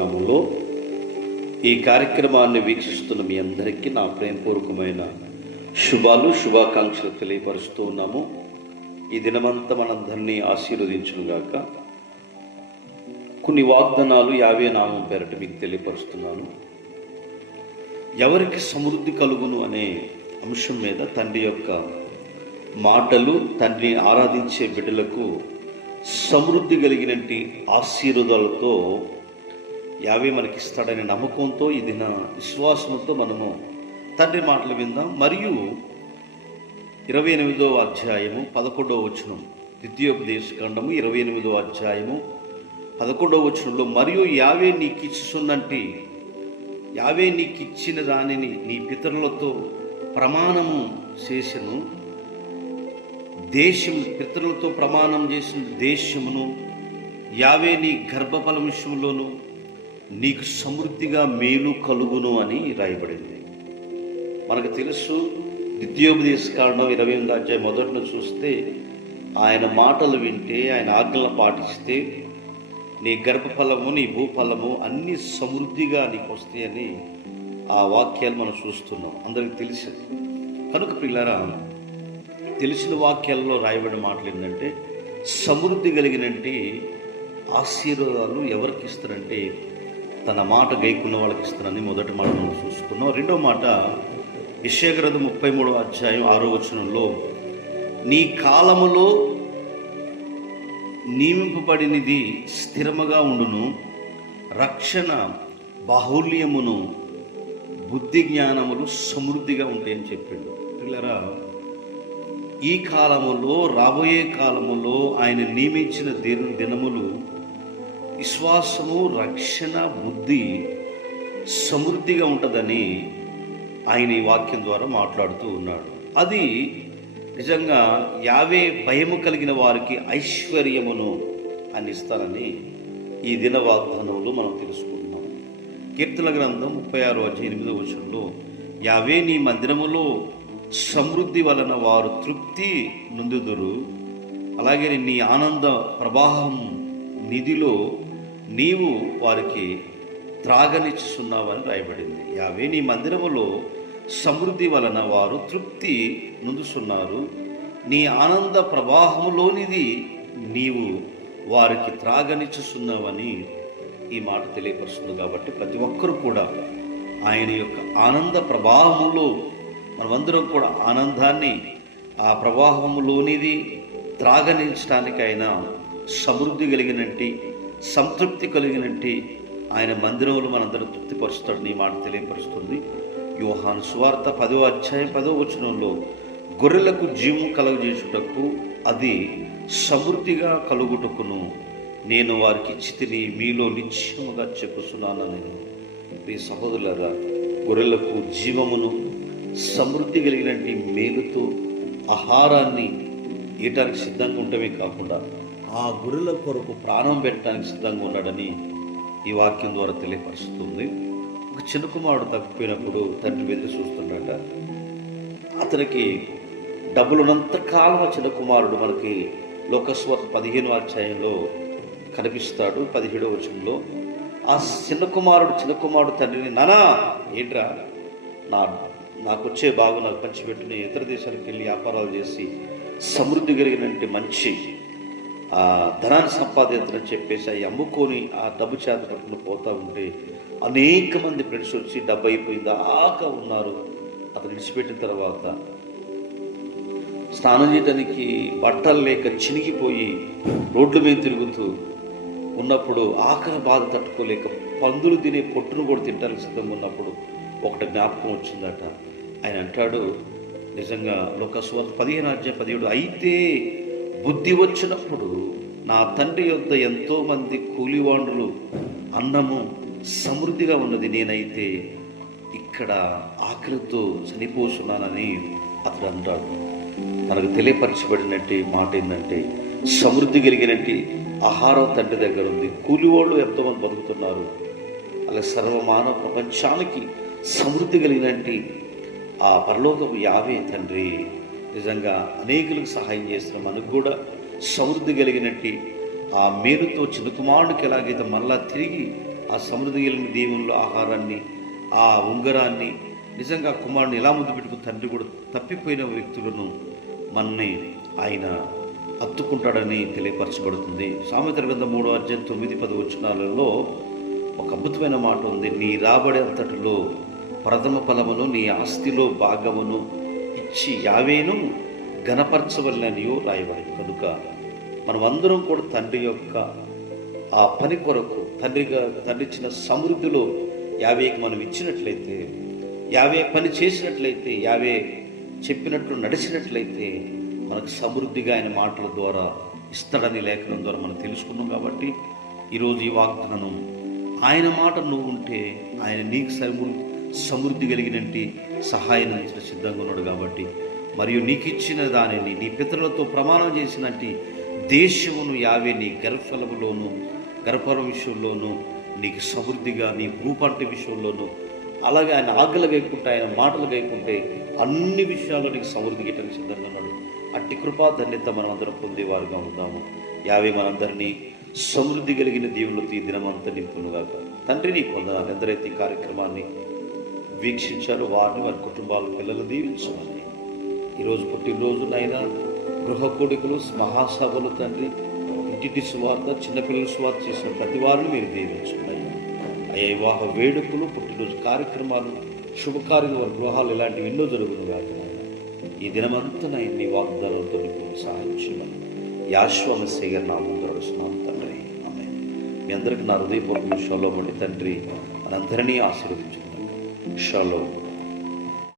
నామంలో ఈ కార్యక్రమాన్ని వీక్షిస్తున్న మీ అందరికీ నా ప్రేమపూర్వకమైన శుభాలు శుభాకాంక్షలు తెలియపరుస్తూ ఉన్నాము. ఈ దినమంతా మనందరినీ ఆశీర్వదించునుగాక కొన్ని వాగ్దానాలు యావే నామం పేరట మీకు తెలియపరుస్తున్నాను. ఎవరికి సమృద్ధి కలుగును అనే అంశం మీద తండ్రి యొక్క మాటలు తండ్రిని ఆరాధించే బిడ్డలకు సమృద్ధి కలిగినట్టి ఆశీర్వాదాలతో యావే మనకిస్తాడనే నమ్మకంతో ఈ దిన విశ్వాసంతో మనము తండ్రి మాటలు విందాం. మరియు ఇరవై ఎనిమిదో అధ్యాయము పదకొండవ వచనం ద్వితీయోపదేశ ఖండము ఇరవై ఎనిమిదో అధ్యాయము పదకొండవ వచనంలో మరియు యావే నీకు యావే నీకు ఇచ్చిన దానిని నీ పితరులతో ప్రమాణము చేసను. దేశం పితరులతో ప్రమాణం చేసిన దేశమును యావే నీ గర్భఫలం విషయంలోనూ నీకు సమృద్ధిగా మేలు కలుగును అని రాయబడింది. మనకు తెలుసు ద్వితీయోపదేశ కారణం ఇరవై ఎనిమిది అధ్యాయం చూస్తే ఆయన మాటలు వింటే ఆయన ఆజ్ఞలు పాటిస్తే నీ గర్భఫలము నీ భూఫలము అన్ని సమృద్ధిగా నీకు వస్తాయని ఆ వాక్యాలు మనం చూస్తున్నాం. అందరికి తెలిసింది. కనుక పిల్లరా తెలిసిన వాక్యాల్లో రాయబడిన మాటలు ఏంటంటే సమృద్ధి కలిగినంటే ఆశీర్వాదాలు ఎవరికి ఇస్తారంటే తన మాట గైకున్న వాళ్ళకి ఇస్తారని మొదటి మాట మనం చూసుకున్నాం. రెండో మాట యశగ్రథ ముప్పై మూడో అధ్యాయం ఆరో వచనంలో నీ కాలములో నియమింపబడినది స్థిరముగా ఉండును. రక్షణ బాహుల్యమును బుద్ధి జ్ఞానములు సమృద్ధిగా ఉంటాయని చెప్పిండు. పిల్లరా ఈ కాలములో రాబోయే కాలములో ఆయన నియమించిన దిన దినములు విశ్వాసము రక్షణ బుద్ధి సమృద్ధిగా ఉంటుందని ఆయన ఈ వాక్యం ద్వారా మాట్లాడుతూ ఉన్నాడు. అది నిజంగా యావే భయము కలిగిన వారికి ఐశ్వర్యమును అందిస్తానని ఈ దిన వాగ్దానంలో మనం తెలుసుకుంటున్నాం. కీర్తన గ్రంథం ముప్పై ఆరు వచ్చి ఎనిమిదో వచనంలో యావే నీ మందిరములో సమృద్ధి వలన వారు తృప్తి నొందుదురు. అలాగే నీ ఆనంద ప్రవాహం నిధిలో నీవు వారికి త్రాగనిచ్చుచున్నావని రాయబడింది. యావే నీ మందిరములో సమృద్ధి వలన వారు తృప్తి నొందుతున్నారు నీ ఆనంద ప్రవాహములోనిది నీవు వారికి త్రాగనిచ్చుచున్నావని ఈ మాట తెలియపరుస్తుంది. కాబట్టి ప్రతి ఒక్కరూ కూడా ఆయన యొక్క ఆనంద ప్రవాహములో మనమందరం కూడా ఆనందాన్ని ఆ ప్రవాహములోనిది త్రాగనించడానికి ఆయన సమృద్ధి కలిగినట్టి సంతృప్తి కలిగినట్టి ఆయన మందిరంలో మనందరం తృప్తిపరుస్తాడని మాట తెలియపరుస్తుంది. యోహాను స్వార్థ పదో అధ్యాయం పదో వచనంలో గొర్రెలకు జీవం కలుగజేసుటకు అది సమృద్ధిగా కలుగుటకును నేను వారికి ఇచ్చి తిని మీలో నిశ్చయముగా చెప్పుతున్నాను నేను. మీ సహోదరులరా గొర్రెలకు జీవమును సమృద్ధి కలిగినటువంటి మేలుతో ఆహారాన్ని ఇయటానికి సిద్ధంగా ఉండటమే కాకుండా ఆ గొర్రెల కొరకు ప్రాణం పెట్టడానికి సిద్ధంగా ఉన్నాడని ఈ వాక్యం ద్వారా తెలియపరుస్తుంది. ఒక చిన్న కుమారుడు తప్పిపోయినప్పుడు తండ్రి వెదిరి చూస్తున్నాడ అతనికి డబ్బులున్నంత కాలం చిన్న కుమారుడు మనకి లోకస్వత పదిహేను అధ్యాయంలో కనిపిస్తాడు పదిహేడో వచనంలో. ఆ చిన్న కుమారుడు చిన్న కుమారుడు తండ్రిని నానా ఏంట్రా? నా నాకు వచ్చే బాగు నాకు పంచిపెట్టు నేను ఇతర దేశాలకు వెళ్ళి వ్యాపారాలు చేసి సమృద్ధి కలిగినటువంటి మంచి ఆ ధనాన్ని సంపాదించని చెప్పేసి అవి అమ్ముకొని ఆ డబ్బు చేత పట్టుకుని పోతూ ఉంటే అనేక మంది ఫ్రెండ్స్ వచ్చి డబ్బు అయిపోయింది ఆక ఉన్నారు. అతను విడిచిపెట్టిన తర్వాత స్నానం చేయడానికి బట్టలు లేక చినిగిపోయి రోడ్ల మీద తిరుగుతూ ఉన్నప్పుడు ఆకలి బాధ తట్టుకోలేక పందులు తినే పొట్టును కూడా తింటానికి సిద్ధంగా ఉన్నప్పుడు ఒకటి జ్ఞాపకం వచ్చిందట. ఆయన అంటాడు నిజంగా లోకస్వార్త పదిహేను అధ్యాయం పదిహేడు అయితే బుద్ధి వచ్చినప్పుడు నా తండ్రి యొద్ద ఎంతోమంది కూలివాండ్రులు అన్నము సమృద్ధిగా ఉన్నది నేనైతే ఇక్కడ ఆకలితో చనిపోతున్నానని అతడు అంటాడు. తనకు తెలియపరచబడినట్టు మాట ఏంటంటే సమృద్ధి కలిగినట్టు ఆహారం తండ్రి దగ్గర ఉంది. కూలివాళ్ళు ఎంతోమంది బతుకుతున్నారు. అలా సర్వమానవ ప్రపంచానికి సమృద్ధి కలిగినటువంటి ఆ పరలోకపు యావే తండ్రి నిజంగా అనేకులకు సహాయం చేసిన మనకు కూడా సమృద్ధి కలిగినట్టు ఆ మేలుతో చిన్న కుమారుడికి ఎలాగైతే మరలా తిరిగి ఆ సమృద్ధి కలిగిన దీవెనలో ఆహారాన్ని ఆ ఉంగరాన్ని నిజంగా కుమారుని ఎలా ముద్దు పెట్టుకుని తండ్రి కూడా తప్పిపోయిన వ్యక్తులను మనని ఆయన హత్తుకుంటాడని తెలియపరచబడుతుంది. సామెతల గ్రంథం మూడో అధ్యాయం తొమ్మిది పది వచ్చినాలలో ఒక అద్భుతమైన మాట ఉంది. నీ రాబడి అంతటిలో ప్రథమ ఫలమును నీ ఆస్తిలో భాగమును ఇచ్చి యావేను గణపరచవలననియో రాయబడి కనుక మనమందరం కూడా తండ్రి యొక్క ఆ పని కొరకు తండ్రిగా తండ్రిచ్చిన సమృద్ధిలో యావేకి మనం ఇచ్చినట్లయితే యావే పని చేసినట్లయితే యావే చెప్పినట్లు నడిచినట్లయితే మనకు సమృద్ధిగా ఆయన మాటల ద్వారా ఇస్తాడని లేఖనం ద్వారా మనం తెలుసుకున్నాం కాబట్టి ఈరోజు ఈ వాగ్దానం ఆయన మాట నువ్వు ఉంటే ఆయన నీకు సమృద్ధి సమృద్ధి కలిగినట్టి సహాయం సిద్ధంగా ఉన్నాడు కాబట్టి. మరియు నీకు ఇచ్చిన దానిని నీ పితరులతో ప్రమాణం చేసినట్టు దేశమును యావే నీ గర్భఫలములోను గర్భఫలం విషయంలోను నీకు సమృద్ధిగా నీ భూపంట విషయంలోను అలాగే ఆయన ఆజ్ఞలు వేయకుంటే ఆయన మాటలు వేయకుంటే అన్ని విషయాల్లో నీకు సమృద్ధి గిట్టని సిద్ధంగా ఉన్నాడు. అట్టి కృపా ధన్యత మనమందరం పొందేవారుగా ఉందాము. యావే మనందరినీ సమృద్ధి కలిగిన దీవులతో ఈ దినమంతా నింపునుగాక. తండ్రి నీ కొందరు ఎందరైతే ఈ కార్యక్రమాన్ని వీక్షించారు వారిని వారి కుటుంబాల పిల్లలు దీవించమని. ఈరోజు పుట్టినరోజు నైనా గృహ కొడుకులు మహాసభలు తండ్రి ఇంటింటి సువార్త చిన్నపిల్లల సువార్త చేసిన ప్రతి వారిని మీరు దీవించున్నాయి అయ్యా వివాహ వేడుకలు పుట్టినరోజు కార్యక్రమాలు శుభకార్యాలు వారి గృహాలు ఇలాంటివి ఎన్నో జరుగుతున్నాయి కాక ఈ దినమంతా నీ వాగ్దానంతో నీకు సహాయం చేయమని గారు నా ముందు తండ్రి. ఆమె మీ అందరికీ నా హృదయపూర్వక షలో తండ్రి మనందరినీ ఆశీర్వదించున్నాను Shalom.